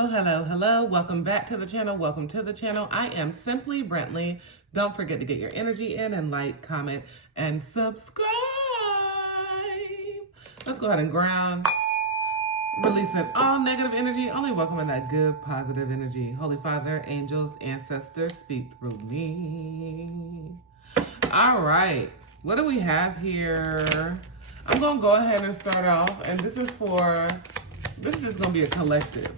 Hello, hello, hello. Welcome back to the channel. Welcome to the channel. I am Simply Brentley. Don't forget to get your energy in and like, comment, and subscribe. Let's go ahead and ground. Releasing all negative energy, only welcoming that good, positive energy. Holy Father, angels, ancestors, speak through me. All right. What do we have here? I'm going to go ahead and start off, and this is just going to be a collective.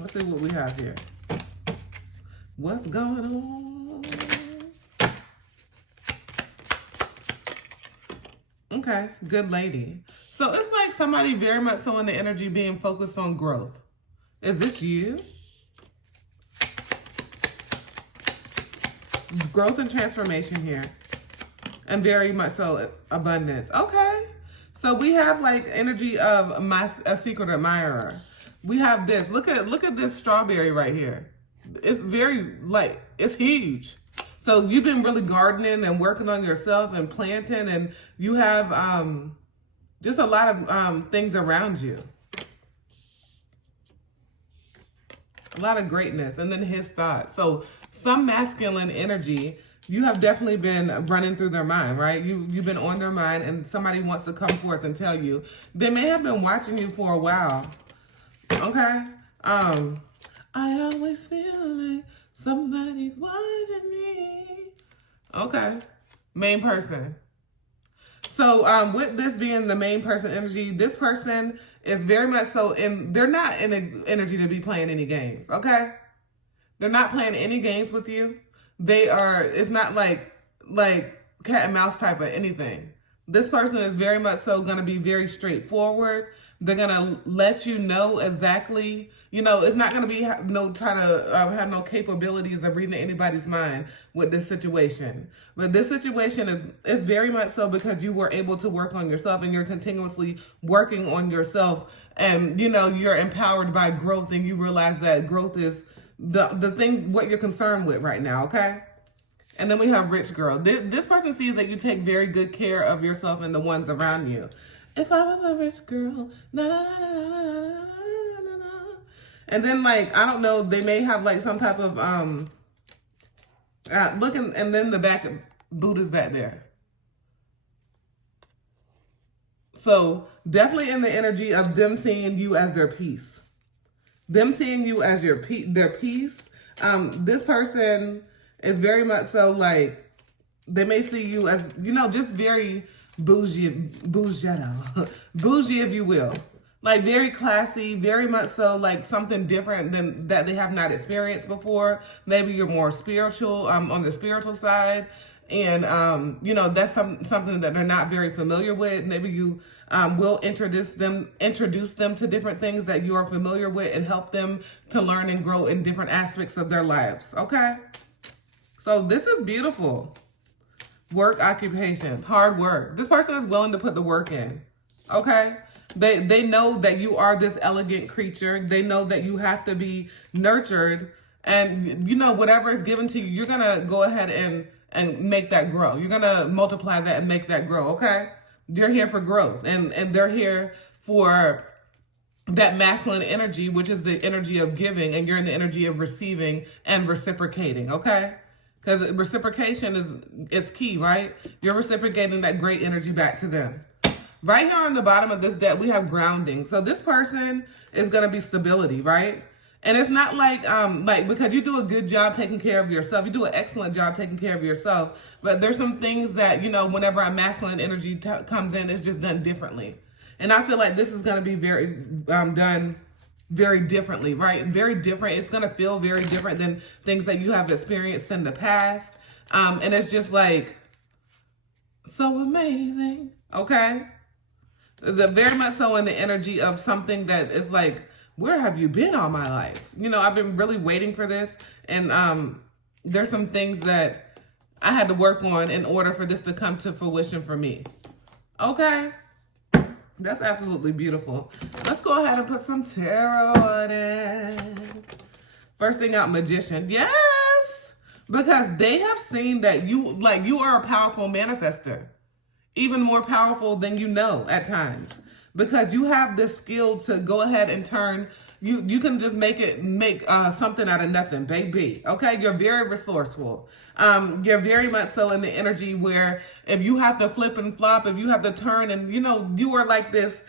Let's see what we have here. What's going on? Okay, good lady. So it's like somebody very much so in the energy being focused on growth. Is this you? Growth and transformation here. And very much so abundance. Okay. So we have like energy of a secret admirer. We have this. Look at this strawberry right here. It's very it's huge. So you've been really gardening and working on yourself and planting, and you have just a lot of things around you. A lot of greatness, and then his thoughts. So some masculine energy, you have definitely been running through their mind, right? You've been on their mind, and somebody wants to come forth and tell you. They may have been watching you for a while. Okay? I always feel like somebody's watching me. Okay. Main person. So with this being the main person energy, this person is very much so they're not in an energy to be playing any games, okay? They're not playing any games with you. It's not like cat and mouse type of anything. This person is very much so going to be very straightforward. They're going to let you know exactly, it's not going to be have no capabilities of reading anybody's mind with this situation. But this situation is very much so because you were able to work on yourself, and you're continuously working on yourself, and you're empowered by growth, and you realize that growth is the thing, what you're concerned with right now, okay? And then we have rich girl. This person sees that you take very good care of yourself and the ones around you. If I was a rich girl, na na na na na na na na. And then I don't know, they may have some type of looking, and then the back Buddha's back there. So definitely in the energy of them seeing you as their peace. Them seeing you as their peace. This person is very much so they may see you as, just very bougie, bougie, if you will. Very classy, very much so something different than that they have not experienced before. Maybe you're more spiritual, on the spiritual side. And, that's something that they're not very familiar with. Maybe you will introduce them to different things that you are familiar with and help them to learn and grow in different aspects of their lives. Okay? So this is beautiful. Work, occupation, hard work. This person is willing to put the work in. Okay? They know that you are this elegant creature. They know that you have to be nurtured. And, whatever is given to you, you're going to go ahead and make that grow. You're going to multiply that and make that grow, okay? They're here for growth. And they're here for that masculine energy, which is the energy of giving. And you're in the energy of receiving and reciprocating, okay? Because reciprocation is key, right? You're reciprocating that great energy back to them. Right here on the bottom of this deck, we have grounding. So this person is going to be stability, right? And it's not because you do a good job taking care of yourself. You do an excellent job taking care of yourself. But there's some things that, whenever a masculine energy comes in, it's just done differently. And I feel like this is going to be very done very differently, right? Very different. It's going to feel very different than things that you have experienced in the past. And it's just so amazing. Okay? Very much so in the energy of something that is where have you been all my life? I've been really waiting for this. And there's some things that I had to work on in order for this to come to fruition for me. Okay? That's absolutely beautiful. Let's go ahead and put some tarot on it. First thing out, magician. Yes! Because they have seen that you are a powerful manifester. Even more powerful than at times. Because you have this skill to go ahead and turn you can just make something out of nothing, baby. Okay, you're very resourceful. You're very much so in the energy where if you have to flip and flop, if you have to turn, and you are like this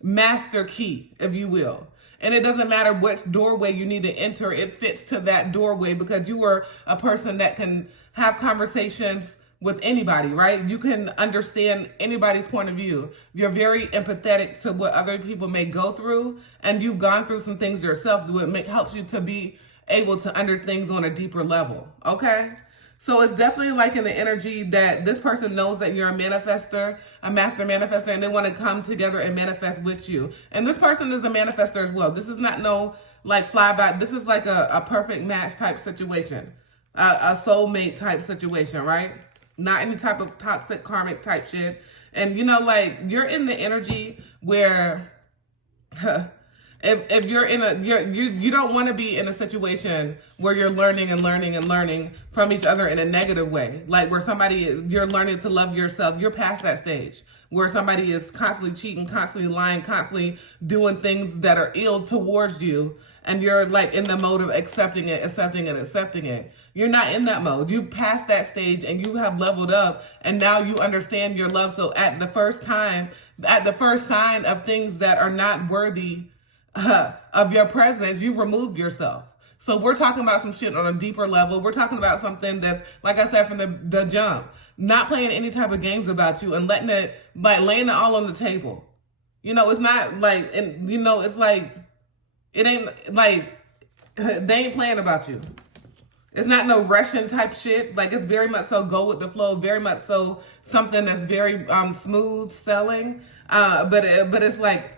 master key, if you will. And it doesn't matter which doorway you need to enter, it fits to that doorway because you are a person that can have conversations with anybody, right? You can understand anybody's point of view. You're very empathetic to what other people may go through, and you've gone through some things yourself that helps you to be able to under things on a deeper level, okay? So it's definitely like in the energy that this person knows that you're a manifester, a master manifester, and they want to come together and manifest with you. And this person is a manifester as well. This is not no like flyby. This is like a perfect match type situation, a soulmate type situation, right? Not any type of toxic karmic type shit. And like you're in the energy where if you're in you don't want to be in a situation where you're learning and learning and learning from each other in a negative way, like where you're learning to love yourself. You're past that stage where somebody is constantly cheating, constantly lying, constantly doing things that are ill towards you, and you're like in the mode of accepting it. You're not in that mode. You passed that stage and you have leveled up, and now you understand your love. So at the first sign of things that are not worthy of your presence, you remove yourself. So we're talking about some shit on a deeper level. We're talking about something that's, like I said from the jump, not playing any type of games about you and letting it, like laying it all on the table. It's not like, and it's like, it ain't like, they ain't playing about you. It's not no Russian type shit. Like it's very much so go with the flow, very much so something that's very smooth selling. But it's like,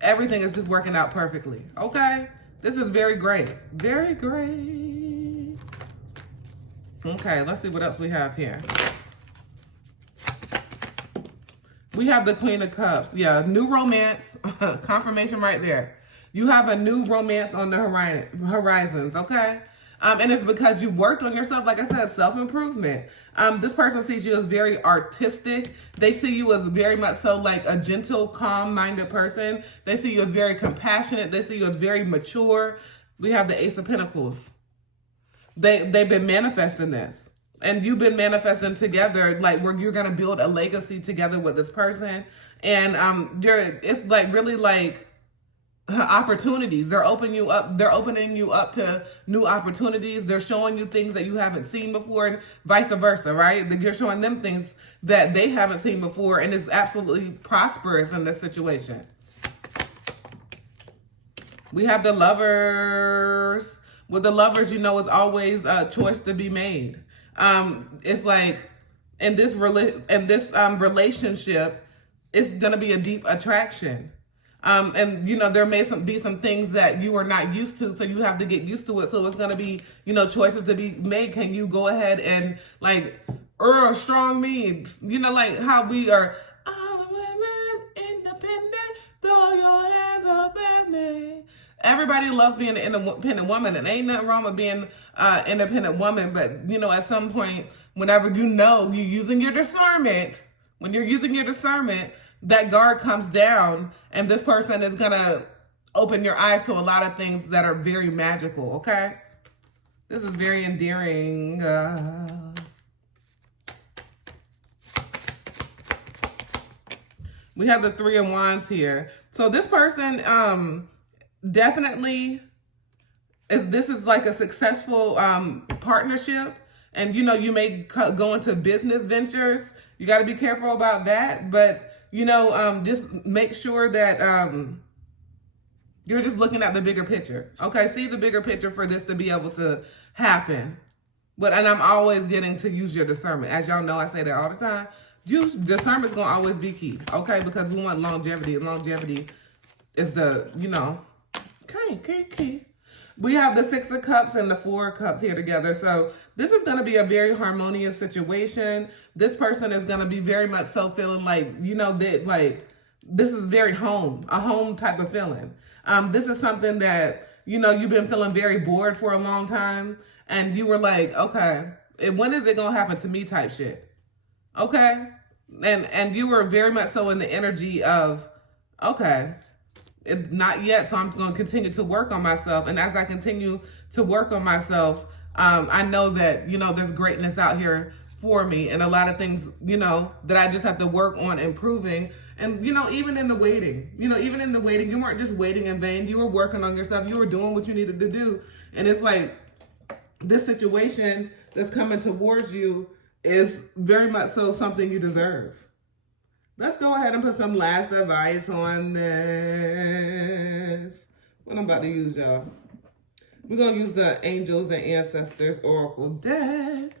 everything is just working out perfectly. Okay? This is very great. Very great. Okay, let's see what else we have here. We have the Queen of Cups. Yeah, new romance. Confirmation right there. You have a new romance on the horizons, okay? And it's because you worked on yourself. Like I said, self-improvement. This person sees you as very artistic. They see you as very much so like a gentle, calm-minded person. They see you as very compassionate. They see you as very mature. We have the Ace of Pentacles. They've been manifesting this. And you've been manifesting together, like where you're going to build a legacy together with this person. And it's like really like opportunities. They're opening you up to new opportunities. They're showing you things that you haven't seen before, and vice versa, right? You're showing them things that they haven't seen before, and it's absolutely prosperous in this situation. We have the Lovers. With the Lovers, it's always a choice to be made. It's like in this relationship, it's gonna be a deep attraction. And there may be some things that you are not used to, so you have to get used to it. So it's going to be, choices to be made. Can you go ahead and like, strong me, like how we are, all women independent, throw your hands up at me. Everybody loves being an independent woman, and ain't nothing wrong with being an independent woman. But, at some point, whenever you're using your discernment, when you're using your discernment, that guard comes down, and this person is going to open your eyes to a lot of things that are very magical, okay? This is very endearing. We have the Three of Wands here. So this person definitely this is like a successful partnership. And, you may go into business ventures. You got to be careful about that. But just make sure that you're just looking at the bigger picture. Okay, see the bigger picture for this to be able to happen. And I'm always getting to use your discernment. As y'all know, I say that all the time. Discernment's going to always be key, okay? Because we want longevity. Longevity is the, key. We have the Six of Cups and the Four of Cups here together. So this is going to be a very harmonious situation. This person is going to be very much so feeling like, that like this is very a home type of feeling. This is something that, you've been feeling very bored for a long time. And you were like, okay, when is it going to happen to me type shit? Okay. And you were very much so in the energy of, okay, It's not yet, so I'm going to continue to work on myself. And as I continue to work on myself, I know that, there's greatness out here for me, and a lot of things, that I just have to work on improving. And, even in the waiting, you weren't just waiting in vain. You were working on yourself. You were doing what you needed to do. And it's like this situation that's coming towards you is very much so something you deserve. Let's go ahead and put some last advice on this. What I'm about to use, y'all. We're going to use the Angels and Ancestors Oracle deck.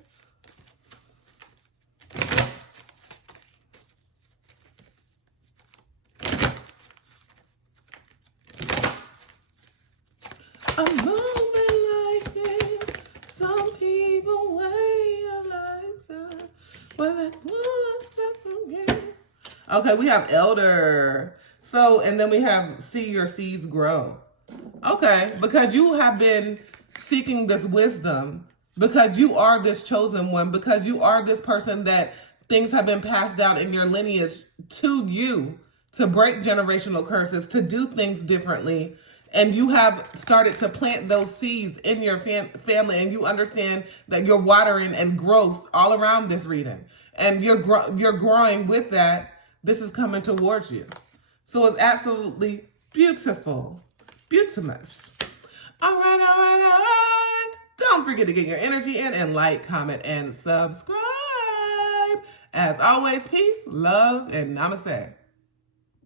A moment like this, some people wait a lifetime for that one again. Okay, we have Elder. So, and then we have See Your Seeds Grow. Okay, because you have been seeking this wisdom, because you are this chosen one, because you are this person that things have been passed down in your lineage to you to break generational curses, to do things differently. And you have started to plant those seeds in your family, and you understand that you're watering and growth all around this reading. And you're growing with that. This is coming towards you. So it's absolutely beautiful. Beautimous. All right. Don't forget to get your energy in and like, comment, and subscribe. As always, peace, love, and namaste.